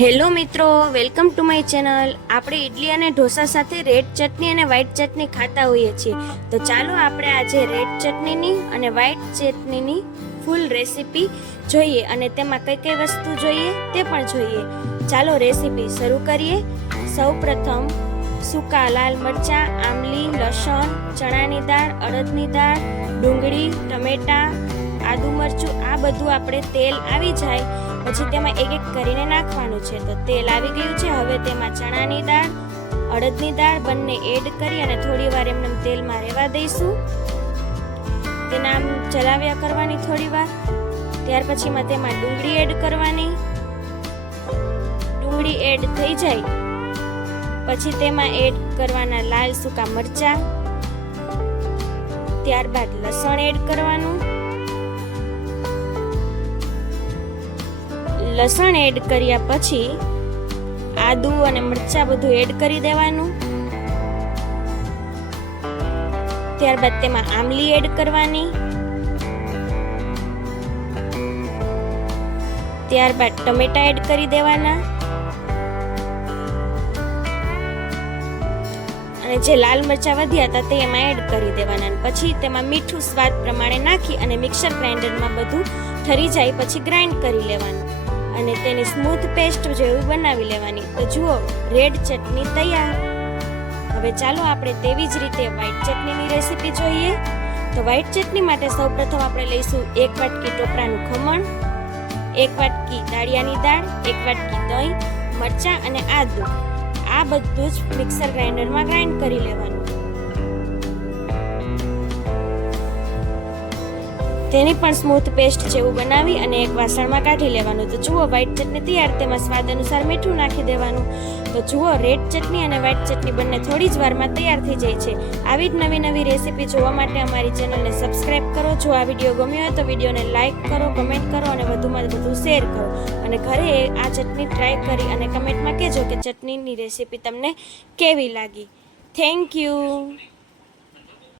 Hello મિત્રો, welcome to my channel. આપણે ઇડલી અને ઢોસા સાથે રેડ ચટણી અને વ્હાઈટ ચટણી ખાતા હોઈએ છીએ. તો ચાલો આપણે આજે રેડ ચટણીની અને વ્હાઈટ ચટણીની ફૂલ રેસીપી જોઈએ અને તેમાં કઈ કઈ વસ્તુ જોઈએ તે પણ જોઈએ. ચાલો રેસીપી શરૂ કરીએ. સૌપ્રથમ સૂકા લાલ મરચાં, આમલી, લસણ, ચણાની દાળ, અડદની દાળ, ડુંગળી, ટમેટા, આદુ મરચું આ બધું આપણે તેલ આવી જાય પછી તેમાં એક એક કરીને નાખવાનું છે. તો તેલ આવી ગયું છે. હવે તેમાં ચણાની દાળ, અડદની દાળ બંને એડ કરી અને થોડી વાર એમને તેલમાં રહેવા દઈશું. તેના આમ ચલાવ્યા કરવાની થોડી વાર. ત્યાર પછીમાં તેમાં ડુંગળી એડ કરવાની. ડુંગળી એડ થઈ જાય પછી તેમાં એડ કરવાના લાલ સૂકા મરચાં. ત્યારબાદ લસણ એડ કરવાનું. લસણ એડ કર્યા પછી આદુ અને મરચાં બધું એડ કરી દેવાનું. ત્યારબાદ તેમાં આમલી એડ કરવાની. ત્યારબાદ ટમેટા એડ કરી દેવાના અને જે લાલ મરચાં વધ્યા હતા તે એમાં એડ કરી દેવાના. પછી તેમાં મીઠું સ્વાદ પ્રમાણે નાખી અને મિક્સર ગ્રાઇન્ડરમાં બધું ઠરી જાય પછી ગ્રાઇન્ડ કરી લેવાનું અને તેની સ્મૂથ પેસ્ટ જેવી બનાવી લેવાની. તો જુઓ, રેડ ચટણી તૈયાર. હવે ચાલો આપણે તેવી જ રીતે વ્હાઈટ ચટણીની રેસીપી જોઈએ. તો વ્હાઈટ ચટણી માટે સૌપ્રથમ આપણે લઈશું 1 વાટકી ટોપરાનું ખમણ, 1 વાટકી દાળિયાની દાળ, 1 વાટકી દહીં, મરચાં અને આદુ. આ બધું જ મિક્સર ગ્રાઇન્ડરમાં ગ્રાઇન્ડ કરી લેવાનું. તેની પણ સ્મૂથ પેસ્ટ જેવું બનાવી અને એક વાસણમાં કાઢી લેવાનું. તો જુઓ, વ્હાઈટ ચટણી તૈયાર. તેમાં સ્વાદ અનુસાર મીઠું નાખી દેવાનું. તો જુઓ, રેડ ચટણી અને વ્હાઈટ ચટણી બંને થોડી જ વારમાં તૈયાર થઈ જાય છે. આવી જ નવી નવી રેસીપી જોવા માટે અમારી ચેનલને સબસ્ક્રાઇબ કરો. જો આ વિડીયો ગમ્યો હોય તો વિડીયોને લાઇક કરો, કમેન્ટ કરો અને વધુમાં વધુ શેર કરો. અને ઘરે આ ચટણી ટ્રાય કરી અને કમેન્ટમાં કહેજો કે ચટણીની રેસીપી તમને કેવી લાગી. Thank you.